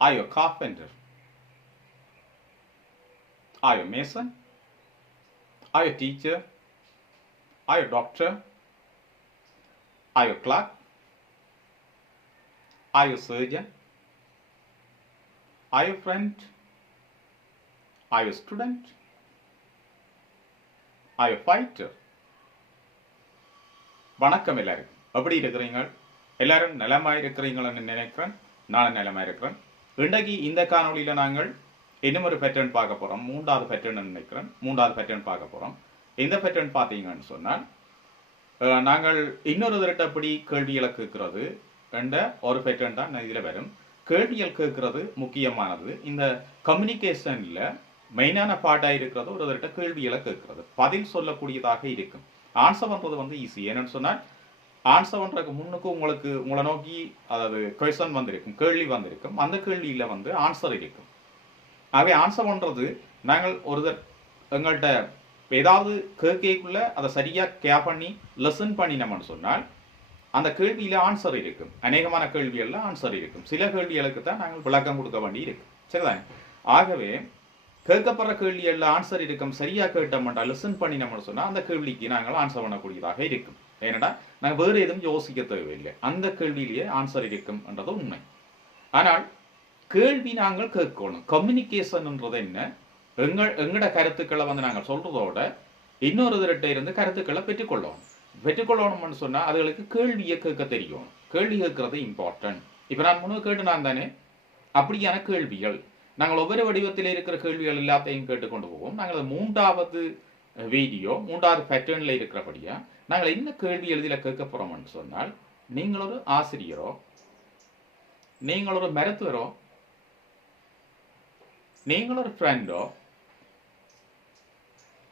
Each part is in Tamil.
Are you a carpenter? Are you a mason? Are you a teacher? Are you a doctor? Are you a clerk? Are you a surgeon? Are you a friend? Are you a student? Are you a fighter? வணக்கம் எல்லாரும், எப்படி இருக்கிறீங்க? எல்லாரும் நலமாய் இருக்கிறீங்கன்னு நினைக்கிறேன். நானும் நலமாய் இருக்கிறேன். இன்றைக்கு இந்த காணொலியில் நாங்கள் இன்னும் ஒரு பேட்டர்ன் பார்க்க போகிறோம். மூன்றாவது பேட்டர்ன் நினைக்கிறேன். மூன்றாவது பேட்டர்ன் பார்க்க போகிறோம். இந்த பேட்டர்ன் பார்த்தீங்கன்னு சொன்னால், நாங்கள் இன்னொரு திரட்ட எப்படி கேள்விகளை கேட்கறது என்ற ஒரு பேட்டர்ன் தான் இதில் வரும். கேள்விகள் கேட்கறது முக்கியமானது. இந்த கம்யூனிகேஷனில் மெயினான பார்ட்டாக இருக்கிறது ஒரு திரட்ட கேள்விகளை கேட்கறது, பதில் சொல்லக்கூடியதாக இருக்கும். ஆன்சர் பண்ணுறது ஈஸி. என்னன்னு சொன்னால், ஆன்சர் பண்ணுறதுக்கு முன்னுக்கு உங்களை நோக்கி அதாவது கொஸ்டின் வந்திருக்கும், கேள்வி வந்திருக்கும். அந்த கேள்வியில் ஆன்சர் இருக்கும். ஆகவே ஆன்சர் பண்ணுறது நாங்கள் எங்கள்கிட்ட ஏதாவது கேட்கக்குள்ள அதை சரியாக கேர் பண்ணி லெசன் பண்ணினோம்னு சொன்னால் அந்த கேள்வியில் ஆன்சர் இருக்கும். அநேகமான கேள்விகளில் ஆன்சர் இருக்கும். சில கேள்விகளுக்கு தான் நாங்கள் விளக்கம் கொடுக்க வேண்டி இருக்கும். சரிதானே? ஆகவே கேட்கப்படுற கேள்விகளில் ஆன்சர் இருக்கும். சரியாக கேட்டோம்னா லெசன் பண்ணினோம்னு சொன்னால் அந்த கேள்விக்கு நாங்கள் ஆன்சர் பண்ணக்கூடியதாக இருக்கும். ஏன்னா நாங்கள் வேறு எதுவும் யோசிக்க தேவையில்லை, அந்த கேள்வியிலேயே ஆன்சர் இருக்கும் என்றது உண்மை. ஆனால் கேள்வி நாங்கள் கேட்கணும். கம்யூனிகேஷன்ன்றது என்ன? எங்களோட கருத்துக்களை நாங்கள் சொல்றதோட இன்னொரு திரட்ட இருந்து கருத்துக்களை பெற்றுக்கொள்ளணும்னு சொன்னால் அதுகளுக்கு கேள்வியை கேட்க தெரியும். கேள்வி கேட்கறது இம்பார்ட்டன்ட். இப்போ நான் முன்னே கேட்டுனான் தானே, அப்படியான கேள்விகள் நாங்கள் ஒவ்வொரு வடிவத்தில் இருக்கிற கேள்விகள் எல்லாத்தையும் கேட்டுக்கொண்டு போவோம். நாங்கள் மூன்றாவது வீடியோ, மூன்றாவது பேட்டர்னில் இருக்கிறபடியா நாங்கள் என்ன கேள்வி எழுதியில் கேட்க போகிறோம்னு சொன்னால், நீங்கள் ஒரு ஆசிரியரோ, நீங்கள் ஒரு மருத்துவரோ, நீங்கள் ஒரு ஃப்ரெண்டோ,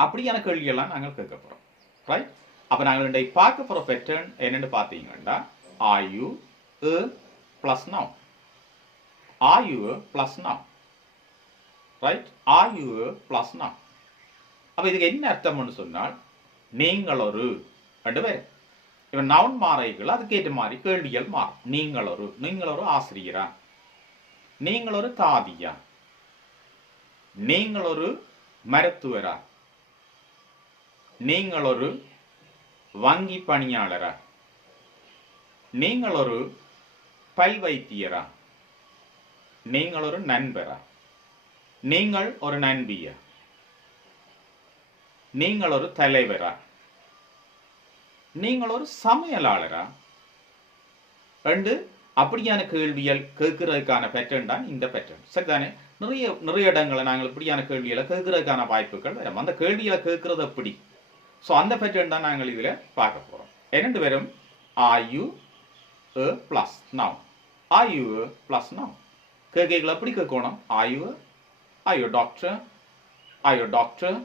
அப்படியான கேள்வியெல்லாம் நாங்கள் கேட்க போகிறோம். ரைட்? அப்போ நாங்கள் இன்றைக்கு பார்க்க போகிற பேட்டர்ன் என்னென்னு பார்த்தீங்கன்னா, R you plus now, are you plus now. Right? R you plus now. அப்போ இதுக்கு என்ன அர்த்தம்னு சொன்னால், நீங்கள் ஒரு ரெண்டு பேர் இவன் நவுன் மாறைகள் அதுக்கேற்ற மாதிரி கேள்விகள் மாறும். நீங்கள் ஒரு ஆசிரியரா, நீங்கள் ஒரு தாதியா, நீங்கள் ஒரு மருத்துவரா, நீங்கள் ஒரு வங்கி பணியாளரா, நீங்கள் ஒரு பல் வைத்தியரா, நீங்கள் ஒரு நண்பரா, நீங்கள் ஒரு நண்பியா, நீங்கள் ஒரு தலைவரா, நீங்கள் ஒரு சமையலாளரா, ரெண்டு அப்படியான கேள்விகள் கேட்கறதுக்கான பேட்டர்ன் தான் இந்த பேட்டர்ன். சரிதானே? நிறைய இடங்களை நாங்கள் இப்படியான கேள்விகளை கேட்கறதுக்கான வாய்ப்புகள் வரும். அந்த கேள்விகளை கேட்கறது எப்படி? ஸோ அந்த பேட்டர்ன் தான் நாங்கள் இதில் பார்க்க போகிறோம். என்னென்று வரும்? Are you plus now, are you plus now. கேட்கல எப்படி கேட்கணும்? Are you doctor, are you doctor,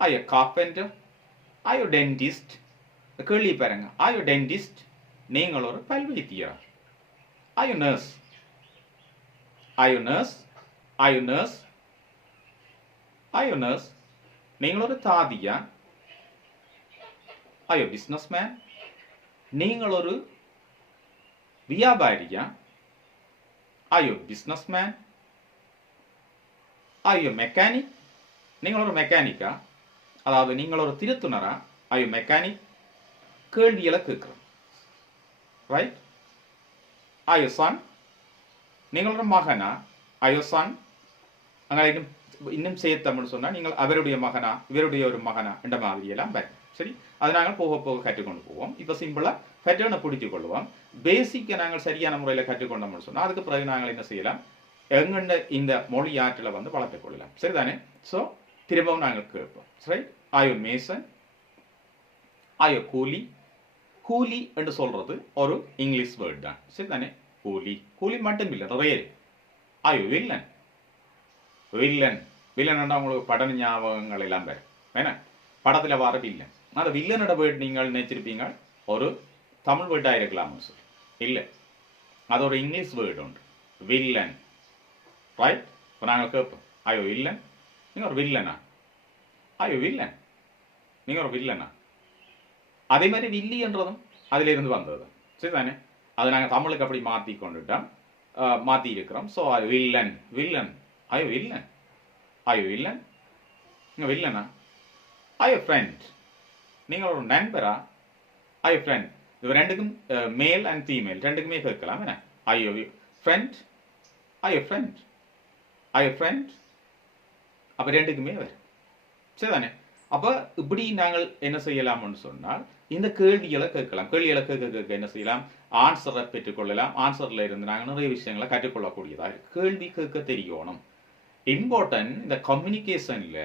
are you carpenter, are you dentist. கேள்வி பாருங்க. Are you dentist? நீங்கள் ஒரு பல் வைத்தியர். Are you nurse, are you nurse, are you nurse, are you nurse? நீங்கள் ஒரு தாதியா? Are you businessman? நீங்கள் ஒரு வியாபாரியா? Are you businessman? Are you mechanic? நீங்கள் ஒரு மெக்கானிக்கா? அதாவது நீங்கள் ஒரு திருத்துணரா? R you mechanic? கேள்விகளை கேட்கிறோம். ரைட்? Are you Sun? நீங்கள் ஒரு மகனா? Are you Sun? அங்கே இன்னும் சேர்த்தம்னு சொன்னால் நீங்கள் அவருடைய மகனா, இவருடைய ஒரு மகனா என்ற மாதிரியெல்லாம் வரும். சரி, அதை நாங்கள் போக போக கற்றுக்கொண்டு போவோம். இப்போ சிம்பிளாக பேட்டர்னை பிடித்து கொள்வோம். பேசிக்கை நாங்கள் சரியான முறையில் கற்றுக்கொண்டோம்னு சொன்னால் அதுக்கு பிறகு நாங்கள் என்ன செய்யலாம்? எங்கண்ட இந்த மொழி ஆற்றில் வளர்த்துக் கொள்ளலாம். சரிதானே? ஸோ திரும்பவும் நாங்கள் கேட்போம். Right? Are you Mason? Are you கூலி? கூலி என்று சொல்றது ஒரு இங்கிலீஷ் வேர்ட் தான். சரிதானே? கூலி மட்டும் இல்லை, நிறைய. R you villain? வில்லன் உங்களுக்கு பட ஞாபகங்கள் எல்லாம் பேர் ஏன்னா படத்தில் வர வில்லன். அந்த வில்லனோட வேர்ட் நீங்கள் நினைச்சிருப்பீங்க ஒரு தமிழ் வேர்டாக இருக்கலாம்னு சொல்லி. இல்லை, அது ஒரு இங்கிலீஷ் வேர்டு உண்டு, வில்லன். ரைட்? இப்போ நாங்கள் கேட்போம், ஆர் யூ வில்லன்? நீங்கள் ஒரு வில்லனா? R you villain? நீங்கள் ஒரு வில்லனா? அதே மாதிரி வில்லி என்றதும் அதிலிருந்து வந்தது. சரிதானே? அதை நாங்கள் தமிழுக்கு அப்படி மாற்றி கொண்டுட்டோம். மாற்றி இருக்கிறோம். ஸோ வில்லன் வில்லன் ஐயோ வில்லன் ஐயோ வில்லன் இங்கே வில்லனா ஐயோ ஃப்ரெண்ட் நீங்கள் ஒரு நண்பரா ஐயோ ஃப்ரெண்ட் இது ரெண்டுக்கும் மேல் அண்ட் ஃபீமேல் ரெண்டுக்குமே கேட்கலாம் என்ன ஐயோ ஃப்ரெண்ட் ஐயோ ஃப்ரெண்ட் ஐயோ ஃப்ரெண்ட் அப்போ ரெண்டுக்குமே வரும் சரிதானே. அப்போ இப்படி நாங்கள் என்ன செய்யலாம்னு சொன்னால் இந்த கேள்விகளை கேட்கலாம். கேள்விகளை கேட்க என்ன செய்யலாம், ஆன்சரை பெற்றுக்கொள்ளலாம். ஆன்சரில் இருந்து நாங்கள் நிறைய விஷயங்களை கற்றுக்கொள்ளக்கூடியதாக இருக்கு. கேள்வி கேட்க தெரியணும். இம்பார்ட்டன்ட் இந்த கம்யூனிகேஷனில்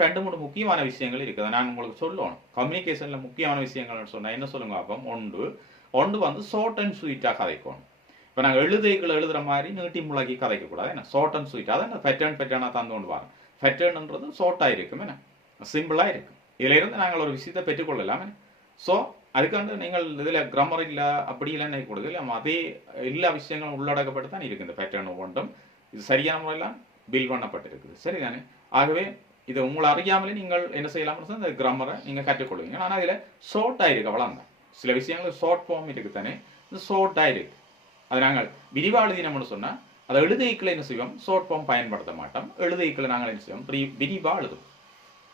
2-3 முக்கியமான விஷயங்கள் இருக்குது. நான் உங்களுக்கு சொல்லணும். கம்யூனிகேஷனில் முக்கியமான விஷயங்கள்னு சொன்னால் என்ன சொல்லுங்க அப்போ ஒன்று வந்து ஷார்ட் அண்ட் ஸ்வீட்டாக கதைக்கணும். இப்போ நாங்கள் எழுதுகிற மாதிரி நீட்டி முழகி கதைக்கக்கூடாது. என்ன ஷார்ட் அண்ட் ஸ்வீட் அதான் பெட்டர்னாக தந்து கொண்டு வரோம். பெட்டர்ன்றது ஷார்ட்டாக இருக்கும் என்ன சிம்பிளாக இருக்கும். இதில் இருந்து நாங்கள் ஒரு விஷயத்தை பெற்றுக்கொள்ளலாம். ஸோ அதுக்கு வந்து நீங்கள் இதில் கிராமர் இல்லை அப்படி இல்லைன்னு நினைக்கக்கூடாது. இல்லை அதே எல்லா விஷயங்களும் உள்ளடக்கப்பட்டு தான் இருக்குது. இந்த பேட்டர்ன் ஒவ்வொன்றும் இது சரியான முறையெல்லாம் பில் பண்ணப்பட்டிருக்குது சரிதானே. ஆகவே இதை உங்களை அறியாமலே நீங்கள் என்ன செய்யலாம்னு சொன்னால் இந்த கிராமரை நீங்கள் கற்றுக்கொள்வீங்க. ஆனால் அதில் ஷார்ட்டாக இருக்குது அவ்வளோதான். சில விஷயங்கள் ஷார்ட் ஃபார்ம் இருக்குது தானே, இந்த ஷார்ட்டாக இருக்குது. அது நாங்கள் விரிவாக எழுதினோம்னு சொன்னால் அதை எழுதுகைகளை என்ன செய்வோம், ஷார்ட் ஃபார்ம் பயன்படுத்த மாட்டோம். எழுதுகைகளை நாங்கள் என்ன செய்வோம், விரிவாக எழுதும்.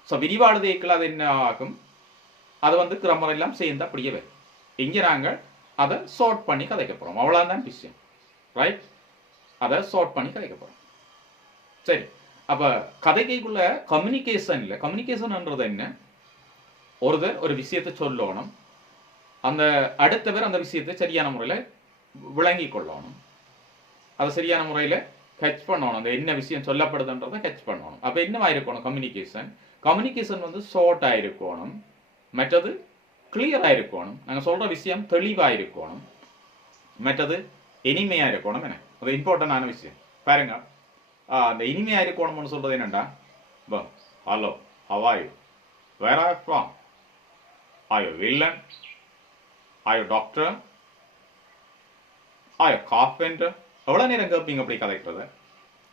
ஸோ விரிவாக எழுதுகைகள் அது என்ன ஆகும், அது வந்து கிராமர் எல்லாம் சேர்ந்து அப்படியே வரும். இங்கே நாங்கள் அதை ஷார்ட் பண்ணி கதைக்க போகிறோம். அவ்வளோதான் விஷயம் ரைட். அதை ஷார்ட் பண்ணி கதைக்க போகிறோம் சரி. அப்போ கதைக்குள்ள கம்யூனிகேஷன்ன்றது என்ன, ஒரு விஷயத்தை சொல்லணும், அந்த அடுத்த பேர் அந்த விஷயத்தை சரியான முறையில் விளங்கி கொள்ளணும், அதை சரியான முறையில் கட்ச் பண்ணணும். அந்த என்ன விஷயம் சொல்லப்படுதுன்றதை கட்ச் பண்ணணும். அப்போ என்னவா இருக்கணும் கம்யூனிகேஷன் வந்து ஷார்ட்டாக இருக்கணும், மற்றது கிளியராக இருக்கணும், நாங்கள் சொல்கிற விஷயம் தெளிவாக இருக்கணும், மற்றது இனிமையாக இருக்கணும். என்ன அது இம்பார்ட்டண்டான விஷயம் பாருங்க. அந்த இனிமையாக இருக்கணும்னு சொல்கிறது என்னண்டா, hello how are you, where are from, are you villain, are you doctor, are you carpenter. எவ்வளோ நேரம் கேட்பீங்க அப்படி கதைக்கிறத,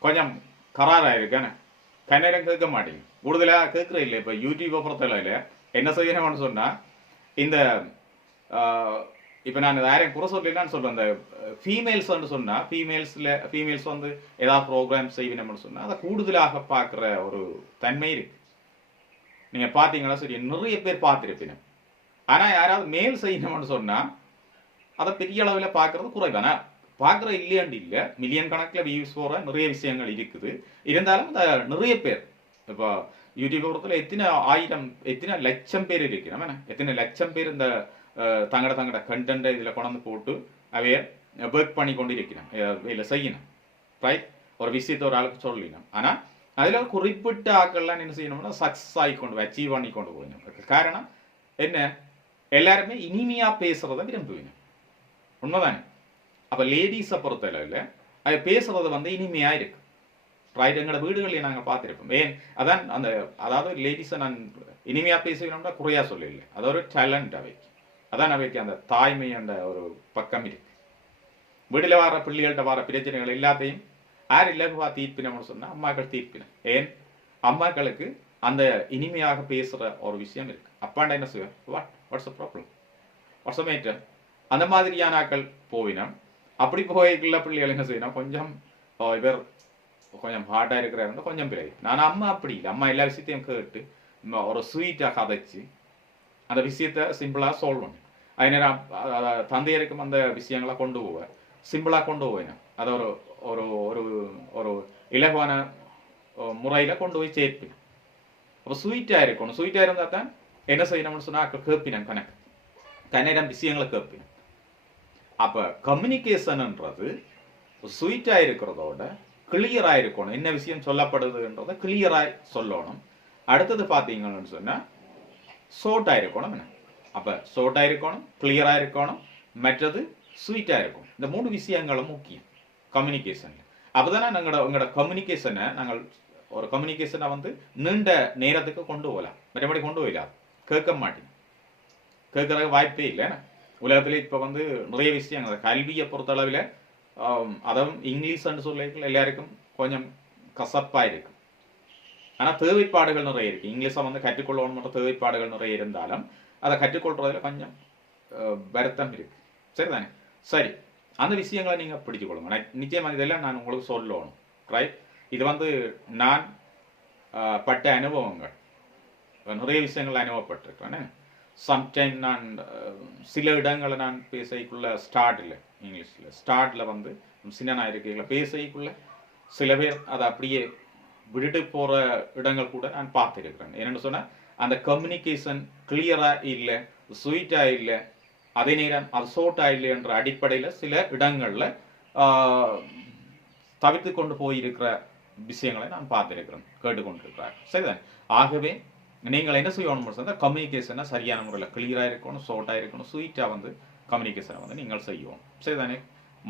கொஞ்சம் கராராக இருக்கேன்னு கண்ணேரம் கேட்க மாட்டீங்க. கூடுதலாக கேட்குற இல்லை. இப்போ யூடியூப்பை பொறுத்தளவில் என்ன செய்யணும்னு சொன்னால் இந்த இப்போ நான் யாரையும் குறை சொல்லலான்னு சொல்கிறேன். அந்த ஃபீமேல்ஸ்ன்னு சொன்னால் ஃபீமேல்ஸ் வந்து ஏதாவது ப்ரோக்ராம் செய்யணும்னு சொன்னால் அதை கூடுதலாக பார்க்குற ஒரு தன்மை இருக்கு. நீங்கள் பார்த்தீங்களா சரி, நிறைய பேர் பார்த்துருப்பீங்க. ஆனால் யாராவது மேல் செய்யணும்னு சொன்னால் அதை பெரிய அளவில் பார்க்குறது குறைவான பார்க்குற இல்லையாண்டு இல்லை, மில்லியன் கணக்கில் வியூஸ் போகிற நிறைய விஷயங்கள் இருக்குது. இருந்தாலும் இந்த நிறைய பேர் இப்போ யூடியூப் பொறுத்தல எத்தனை லட்சம் பேர் இருக்கிறோம். எத்தனை லட்சம் பேர் இந்த தங்கட கண்டென்ட்டை இதில் கொண்டு போட்டு அவைய ஒர்க் பண்ணி கொண்டு இருக்கிறோம், இதில் செய்யணும் ரைட். ஒரு விஷயத்தை ஒரு ஆளுக்கு சொல்லணும். ஆனால் அதில் குறிப்பிட்ட ஆக்கள்லாம் என்ன செய்யணும்னா சக்ஸஸ் ஆகி கொண்டு அச்சீவ் பண்ணி கொண்டு போகணும். காரணம் என்ன, எல்லாருமே இனிமையாக பேசுகிறத விரும்புவீங்க, உண்மைதானே. அப்போ லேடிஸை பொறுத்தளவில் அது பேசுறது வந்து இனிமையாக இருக்கு ரைட். எங்களோட வீடுகளில் நாங்கள் பார்த்துருப்போம். அதான் அதாவது லேடிஸை நான் இனிமையாக பேசுகிறோம்னா குறையாக சொல்லலை, அது ஒரு டேலண்ட் அவைக்கு. அதான் அவைக்கு அந்த தாய்மை என்ற ஒரு பக்கம் இருக்கு. வீட்டில் வர பிள்ளைகள்கிட்ட வர பிரச்சனைகள் எல்லாத்தையும் யார் இலகுவா தீர்ப்பினோம்னு சொன்னால் அம்மாக்கள் தீர்ப்பினேன். அம்மாக்களுக்கு அந்த இனிமையாக பேசுகிற ஒரு விஷயம் இருக்கு. அப்பாண்டா என்ன செய்வேன், what's a problem, what's a matter, அந்த மாதிரியான ஆக்கள் போவினோம். அப்படி போய்க்குள்ள பிள்ளைகள் என்ன செய்யணும், கொஞ்சம் இவர் கொஞ்சம் ஹார்டாக இருக்கிறாருன்னா கொஞ்சம் பிறகு. நான் அம்மா அப்படி இல்லை, அம்மா எல்லா விஷயத்தையும் கேட்டு ஒரு ஸ்வீட்டாக கதைச்சு அந்த விஷயத்தை சிம்பிளாக சால்வ் பண்ணு. அதனால் தந்தையருக்கும் அந்த விஷயங்களை கொண்டு போவேன், சிம்பிளாக கொண்டு போவேன். அதை ஒரு ஒரு ஒரு ஒரு இலகுவான முறையில் கொண்டு போய் சேர்ப்பேன். அப்போ ஸ்வீட்டாக இருக்கணும். ஸ்வீட்டாக இருந்தால் தான் என்ன செய்யணும்னு சொன்னால் கேட்பினேன், கண்ணேரம் விஷயங்களை கேட்பினேன். அப்போ கம்யூனிகேஷன்ன்றது ஸ்வீட்டாக இருக்கிறதோட கிளியராக இருக்கணும். என்ன விஷயம் சொல்லப்படுதுன்றதை கிளியராக சொல்லணும். அடுத்தது பார்த்தீங்கன்னு சொன்னால் ஷார்ட்டாக இருக்கணும். என்ன அப்போ ஷார்ட்டாக இருக்கணும், கிளியராக இருக்கணும், மற்றது ஸ்வீட்டாக இருக்கணும். இந்த 3 விஷயங்களும் முக்கியம் கம்யூனிகேஷனில். அப்போ தானே எங்களோட கம்யூனிகேஷனை நாங்கள் ஒரு கம்யூனிகேஷனை வந்து நீண்ட நேரத்துக்கு கொண்டு போகலாம். மற்றபடி கொண்டு போயிடலாம், கேட்க மாட்டேங்க, கேட்கறதுக்கு வாய்ப்பே இல்லை. உலகத்தில் இப்போ வந்து நிறைய விஷயங்கள் கல்வியை பொறுத்தளவில் அதுவும் இங்கிலீஷ்ன்னு சொல்ல எல்லாருக்கும் கொஞ்சம் கசப்பாக இருக்கு. ஆனால் தேவைப்பாடுகள் நிறைய இருக்கு. இங்கிலீஷை வந்து கற்றுக்கொள்ளணுன்ற தேவைப்பாடுகள் நிறைய இருந்தாலும் அதை கற்றுக்கொள்றதுல கொஞ்சம் வருத்தம் இருக்கு. சரிதானே. சரி, அந்த விஷயங்களை நீங்கள் பிடிச்சு கொள்ளுங்க. நிச்சயமாக இதெல்லாம் நான் உங்களுக்கு சொல்லணும். ரைட், இது வந்து நான் பட்ட அனுபவங்கள், நிறைய விஷயங்கள் அனுபவப்பட்டிருக்கிறேன். சம்டைம் நான் சில இடங்களை நான் பேசைக்குள்ள ஸ்டார்டில் இங்கிலீஷில் ஸ்டார்டில் வந்து சின்ன இருக்கைகளை பேசைக்குள்ள சில பேர் அதை அப்படியே விட்டுட்டு போகிற இடங்கள் கூட நான் பார்த்துருக்கிறேன். என்னென்னு சொன்னால் அந்த கம்யூனிகேஷன் கிளியராக இல்லை, ஸ்வீட்டாக இல்லை, அதே நேரம் அது ஷோர்ட்டாக இல்லை என்ற அடிப்படையில் சில இடங்களில் தவிர்த்து கொண்டு போயிருக்கிற விஷயங்களை நான் பார்த்துருக்கிறேன், கேட்டுக்கொண்டிருக்கிறேன். சரிதான். ஆகவே நீங்கள் என்ன செய்யணும் சொன்னால் கம்யூனிகேஷனை சரியான முறையில் கிளியராக இருக்கணும், ஷார்ட்டாக இருக்கணும், ஸ்வீட்டாக வந்து கம்யூனிகேஷனை வந்து நீங்கள் செய்யணும். சரிதானே.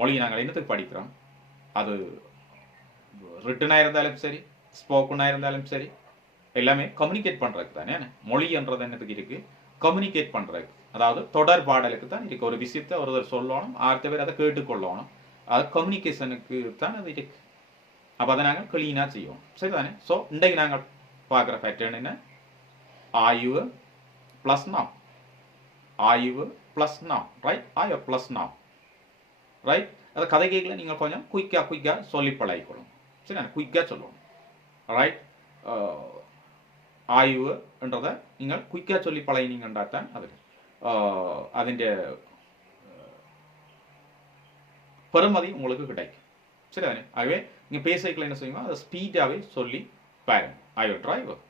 மொழி நாங்கள் என்னத்துக்கு படிக்கிறோம், அது ரிட்டனாக இருந்தாலும் சரி, ஸ்போக்கனாக இருந்தாலும் சரி, எல்லாமே கம்யூனிகேட் பண்ணுறதுக்கு தானே. மொழி என்றது என்னத்துக்கு இருக்குது, கம்யூனிகேட் பண்ணுறதுக்கு, அதாவது தொடர்பாடலுக்கு தான் இருக்குது. ஒரு விஷயத்தை ஒருத்தர் சொல்லணும், அடுத்த பேர் அதை கேட்டுக்கொள்ளணும், அது கம்யூனிகேஷனுக்கு தான் அது இருக்கு. அப்போ அதை நாங்கள் கிளீனாக செய்வோம். சரிதானே. ஸோ இன்றைக்கு நாங்கள் பார்க்குற பேட்டர்ன் என்ன, ஆயுவ ப்ளஸ் நாம், ஆயுவ ப்ளஸ் நாம். ரைட், ஆயுவ ப்ளஸ் நாம். ரைட், அதை கதை கேட்கல நீங்கள் கொஞ்சம் குயிக்காக சொல்லி பழகிக்கொள்ளும். சரி, குயிக்காக சொல்லுவோம். ரைட், ஆய்வுன்றதை நீங்கள் குயிக்காக சொல்லி பழகினீங்கன்னா தான் அது அதிൻ്റെ பெருமதி உங்களுக்கு கிடைக்கும். சரிதானே. ஆகவே நீங்கள் பேசிக்கல என்ன செய்யுங்க, அதை ஸ்பீடாகவே சொல்லி பாருங்க. ஐயோ டிரைவர்,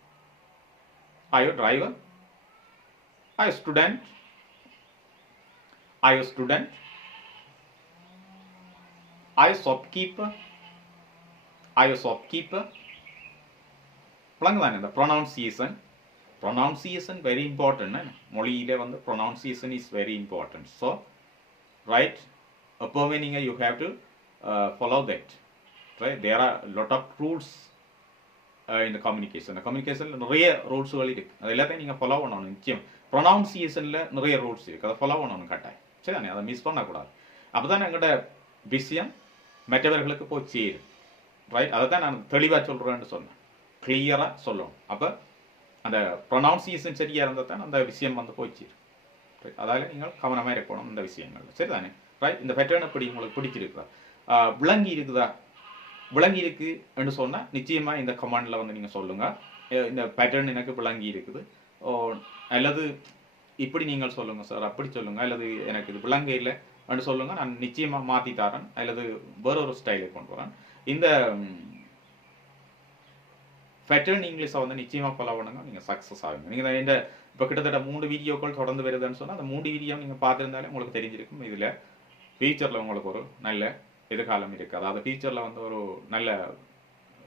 ஐயோ டிரைவர், ஐயோ ஸ்டூடெண்ட், ஐயோ ஸ்டூடெண்ட், ஐயோ ஷாப்கீப்பர், ஐயோ ஷாப்கீப்பர். விளங்குதானே. இந்த ப்ரொனவுன்சியேஷன் வெரி இம்பார்ட்டன்ட். மொழியிலே வந்து pronunciation is very important. So right, எப்போவுமே நீங்கள் you have to follow that. Right, there are lot of rules இந்த கம்யூனிகேஷனில் நிறைய ரூல்ஸுகள் இருக்குது. அது எல்லாத்தையும் நீங்கள் ஃபாலோ பண்ணணும். நிச்சயம் ப்ரொனவுன்சியேஷனில் நிறைய ரூல்ஸ் இருக்குது, அதை ஃபாலோ பண்ணணும் கட்டாயம். சரிதானே. அதை மிஸ் பண்ணக்கூடாது. அப்போ தான் எங்களோட விஷயம் மற்றவர்களுக்கு போய் சேரும். ரைட், அதை தான் நான் தெளிவாக சொல்கிறேன்னு சொன்னேன், கிளியராக சொல்லணும். அப்போ அந்த ப்ரொனவுன்சியேஷன் சரியாக இருந்தால் தான் அந்த விஷயம் வந்து போயிடுச்சு. ரைட், அதால் நீங்கள் கவனமாக இருக்கணும் இந்த விஷயங்கள். சரிதானே. ரைட், இந்த பேட்டர்ன் எப்படி உங்களுக்கு பிடிச்சிருக்குதா, விளங்கி இருக்குதா, விளங்கி இருக்குன்னு சொன்னால் நிச்சயமாக இந்த கமெண்டில் வந்து நீங்கள் சொல்லுங்கள், இந்த பேட்டர்ன் எனக்கு விளங்கி இருக்குது, அல்லது இப்படி நீங்கள் சொல்லுங்கள் சார், அப்படி சொல்லுங்கள், அல்லது எனக்கு இது விளங்க இல்லை அப்படின்னு சொல்லுங்கள். நான் நிச்சயமாக மாற்றி தரேன், அல்லது வேறொரு ஸ்டைலை கொண்டு வரேன். இந்த பேட்டர்ன் இங்கிலீஷை வந்து நிச்சயமாக ஃபாலோ பண்ணுங்க, நீங்கள் சக்ஸஸ் ஆகுங்க. நீங்கள் இந்த இப்போ கிட்டத்தட்ட 3 வீடியோக்கள் தொடர்ந்து வருதுன்னு சொன்னால் அந்த 3 வீடியோ நீங்கள் பார்த்துருந்தாலே உங்களுக்கு தெரிஞ்சிருக்கும் இதில் ஃபியூச்சரில் உங்களுக்கு ஒரு நல்ல எதிர்காலம் இருக்குது. அதாவது ஃபியூச்சரில் வந்து ஒரு நல்ல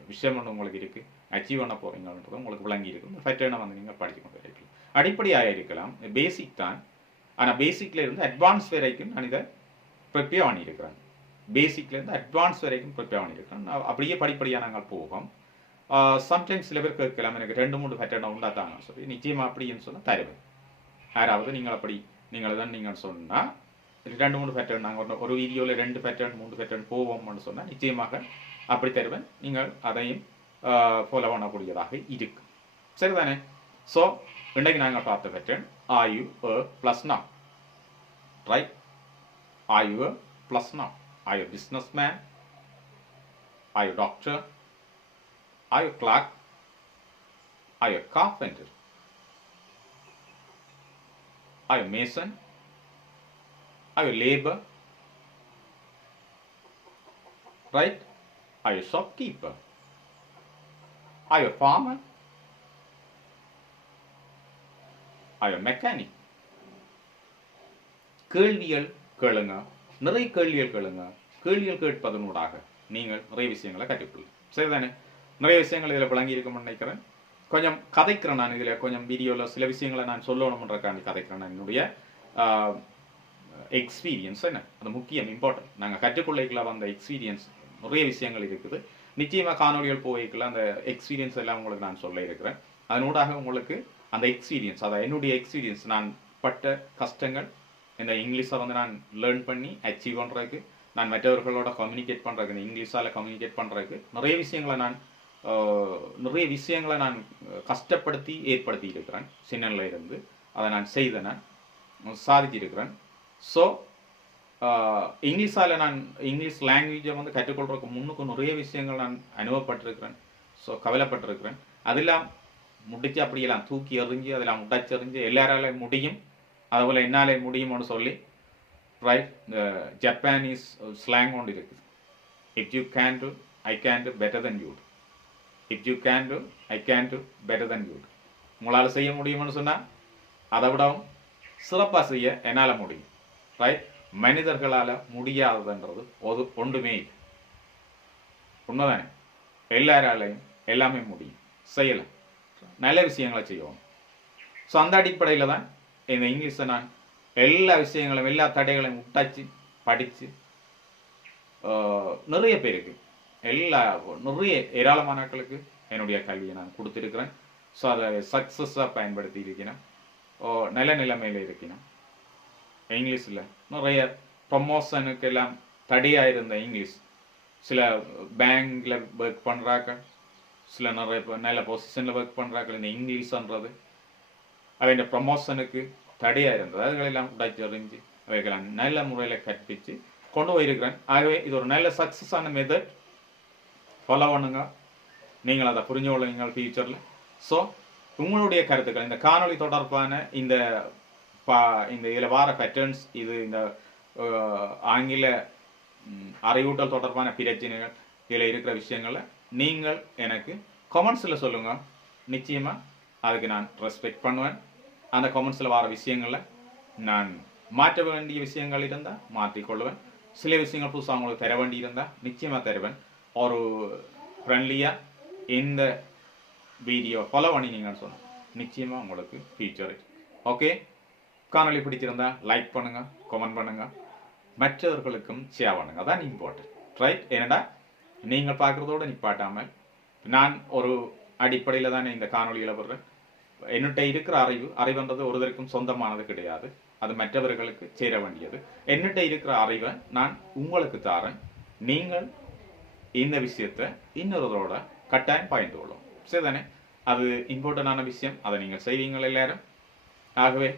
விஷயம் ஒன்று உங்களுக்கு இருக்குது, அச்சீவ் பண்ண போகிறீங்கன்றது உங்களுக்கு விளங்கி இருக்கும். இந்த பேட்டர்னை வந்து நீங்கள் படித்து கொண்டு இருக்கலாம். அடிப்படையாக இருக்கலாம், பேசிக் தான். ஆனால் பேசிக்கில் இருந்து அட்வான்ஸ் வரைக்கும் நான் இதை ப்ரிப்பேர் பண்ணியிருக்கிறேன். பேசிக்லேருந்து அட்வான்ஸ் வரைக்கும் ப்ரிப்பேர் பண்ணியிருக்கிறேன். அப்படியே படிப்படியாக நாங்கள் போவோம். சம்டைம்ஸ் சில பேர் கேட்கலாம், எனக்கு 2-3 பேட்டர்னை உண்டாத்தாங்க சொல்லி. நிச்சயமாக அப்படின்னு சொன்னால் தருவேன். யாராவது நீங்கள் அப்படி நீங்கள் சொன்னால் 2-3 பேட்டர்ன் நாங்கள் ஒரு வீடியோவில் 2 பேட்டர்ன் 3 பேட்டர்ன் போவோம்னு சொன்னால் நிச்சயமாக அப்படி தருவேன். நீங்கள் அதையும் ஃபாலோ பண்ணக்கூடியதாக இருக்கு. சரிதானே. ஸோ இன்றைக்கு நாங்கள் பார்த்த pattern R you plus now. Right, R you plus now. Are you businessman, are you doctor, are you a clerk, are you a carpenter, are you a mason, are you a labor, right, are you a shopkeeper, are you a farmer, are you a mechanic. கேள்விகள் கேளுங்க, நிறைய கேள்விகள் கேளுங்க. கேள்விகள் கேட்பதனூடாக நீங்கள் நிறைய விஷயங்களை கற்றுக்கொள்ளுங்க. சரிதானே. நிறைய விஷயங்கள் இதில் விளங்கி இருக்கும்னு நினைக்கிறேன். கொஞ்சம் கதைக்கிறேன் நான் இதில், கொஞ்சம் வீடியோவில் சில விஷயங்களை நான் சொல்லணும்ன்றக்காண்டி கதைக்கிறேன். நான் என்னுடைய எக்ஸ்பீரியன்ஸ் என்ன, அது முக்கியம், இம்பார்ட்டன்ட். நாங்கள் கற்றுக்கொள்ளைக்குள்ள வந்த எக்ஸ்பீரியன்ஸ் நிறைய விஷயங்கள் இருக்குது. நிச்சயமாக காணொலிகள் போய்க்குள்ள அந்த எக்ஸ்பீரியன்ஸ் எல்லாம் உங்களுக்கு நான் சொல்ல இருக்கிறேன். அதனூடாக உங்களுக்கு அந்த எக்ஸ்பீரியன்ஸ், அதாவது என்னுடைய எக்ஸ்பீரியன்ஸ், நான் பட்ட கஷ்டங்கள், இந்த இங்கிலீஷை வந்து நான் லேர்ன் பண்ணி அச்சீவ் பண்ணுறதுக்கு, நான் மற்றவர்களோட கம்யூனிகேட் பண்ணுறதுக்கு, இந்த இங்கிலீஷால் கம்யூனிகேட் பண்ணுறதுக்கு நிறைய விஷயங்களை நான் கஷ்டப்படுத்தி ஏற்படுத்தி இருக்கிறேன். சின்னல இருந்து அதை நான் செய்த நான் சாதிச்சிருக்கிறேன். ஸோ இங்கிலீஷால் நான் இங்கிலீஷ் லாங்குவேஜை வந்து கற்றுக்கொள்றதுக்கு முன்னுக்கு நிறைய விஷயங்கள் நான் அனுபவப்பட்டிருக்கிறேன். ஸோ கவலைப்பட்டிருக்கிறேன். அதெல்லாம் முடிச்சு அப்படியெல்லாம் தூக்கி எறிஞ்சு அதெல்லாம் முட்டச்செறிஞ்சு எல்லாராலையும் முடியும், அதுபோல் என்னாலே முடியும்னு சொல்லி ரைட் இந்த ஜப்பானீஸ் ஸ்லாங் ஒன்று இருக்குது. If you can to I can to better then you. If you can to I can to better then you. உங்களால் செய்ய முடியும்னு சொன்னால் அதை விடவும் சிறப்பாக செய்ய என்னால் முடியும். ரைட், மனிதர்களால் முடியாததுன்றது ஒன்றுமே இல்லை. உண்மைதானே? எல்லாராலையும் எல்லாமே முடியும், செய்யலாம், நல்ல விஷயங்களை செய்யணும். ஸோ அந்த அடிப்படையில் தான் இந்த இங்கிலீஷை நான் எல்லா விஷயங்களும் எல்லா தடைகளையும் விட்டாச்சு படித்து நிறைய பேருக்கு நிறைய ஏராளமான நாட்களுக்கு என்னுடைய கல்வியை நான் கொடுத்துருக்கிறேன். ஸோ அதை சக்ஸஸாக பயன்படுத்தி இருக்கணும், நல்ல நிலைமையில் இருக்கணும். இங்கிலீஷில் நிறைய ப்ரமோஷனுக்கு எல்லாம் தடையாக இருந்த இங்கிலீஷ் சில பேங்கில் ஒர்க் பண்ணுறாங்க, சில நிறைய நல்ல பொசிஷனில் ஒர்க் பண்ணுறாங்க. இந்த இங்கிலீஷ்ன்றது அவைய ப்ரமோஷனுக்கு தடையாக இருந்தது, அதுகளெல்லாம் உடைச்சறிஞ்சு அவைகளாம் நல்ல முறையில் கற்பித்து கொண்டு போயிருக்கிறேன். ஆகவே இது ஒரு நல்ல சக்ஸஸான மெத்தட், ஃபாலோ பண்ணுங்க. நீங்கள் அதை புரிஞ்சு கொள்ளுங்கள் ஃபியூச்சரில். ஸோ உங்களுடைய கருத்துக்கள் இந்த காணொளி தொடர்பான இந்த இதில் வார பேட்டர்ன்ஸ், இது இந்த ஆங்கில அறிவூட்டல் தொடர்பான பிரச்சனைகள், இதில் இருக்கிற விஷயங்களை நீங்கள் எனக்கு கமெண்ட்ஸில் சொல்லுங்கள். நிச்சயமாக அதுக்கு நான் ரெஸ்பெக்ட் பண்ணுவேன். அந்த கமெண்ட்ஸில் வர விஷயங்களை நான் மாற்ற வேண்டிய விஷயங்கள் இருந்தால் மாற்றிக்கொள்வேன். சில விஷயங்கள் புதுசாக உங்களுக்கு தர வேண்டி இருந்தால் நிச்சயமாக தருவேன். ஒரு ஃப்ரெண்ட்லியாக இந்த வீடியோ ஃபாலோ பண்ணி நீங்கள் சொன்னால் நிச்சயமாக உங்களுக்கு ஃபியூச்சர். ஓகே, காணொலி பிடிச்சிருந்தா லைக் பண்ணுங்க, கமெண்ட் பண்ணுங்க, மற்றவர்களுக்கும் ஷேர் பண்ணுங்க. அதான் இம்பார்ட்டன்ட். ரைட், ஏன்னா நீங்கள் பார்க்குறதோடு நிப்பாட்டாமல் நான் ஒரு அடிப்படையில் தானே இந்த காணொலியில் வர்றேன். என்னிட்ட இருக்கிற அறிவுன்றது ஒருவருக்கும் சொந்தமானது கிடையாது, அது மற்றவர்களுக்கு சேர வேண்டியது. என்னிட்ட இருக்கிற அறிவை நான் உங்களுக்கு தாரேன். நீங்கள் இந்த விஷயத்தை இன்னொருவரோட கட்டாயம் பகிர்ந்து கொள்ளும். சரிதானே? அது இம்பார்ட்டண்டான விஷயம், அதை நீங்கள் செய்வீங்கள் எல்லாரும். ஆகவே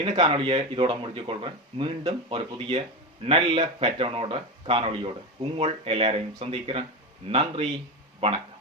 இந்த காணொலியை இதோட முடிச்சு கொள்றேன். மீண்டும் ஒரு புதிய நல்ல பேட்டர்னோட காணொலியோட உங்கள் எல்லாரையும் சந்திக்கிறேன். நன்றி, வணக்கம்.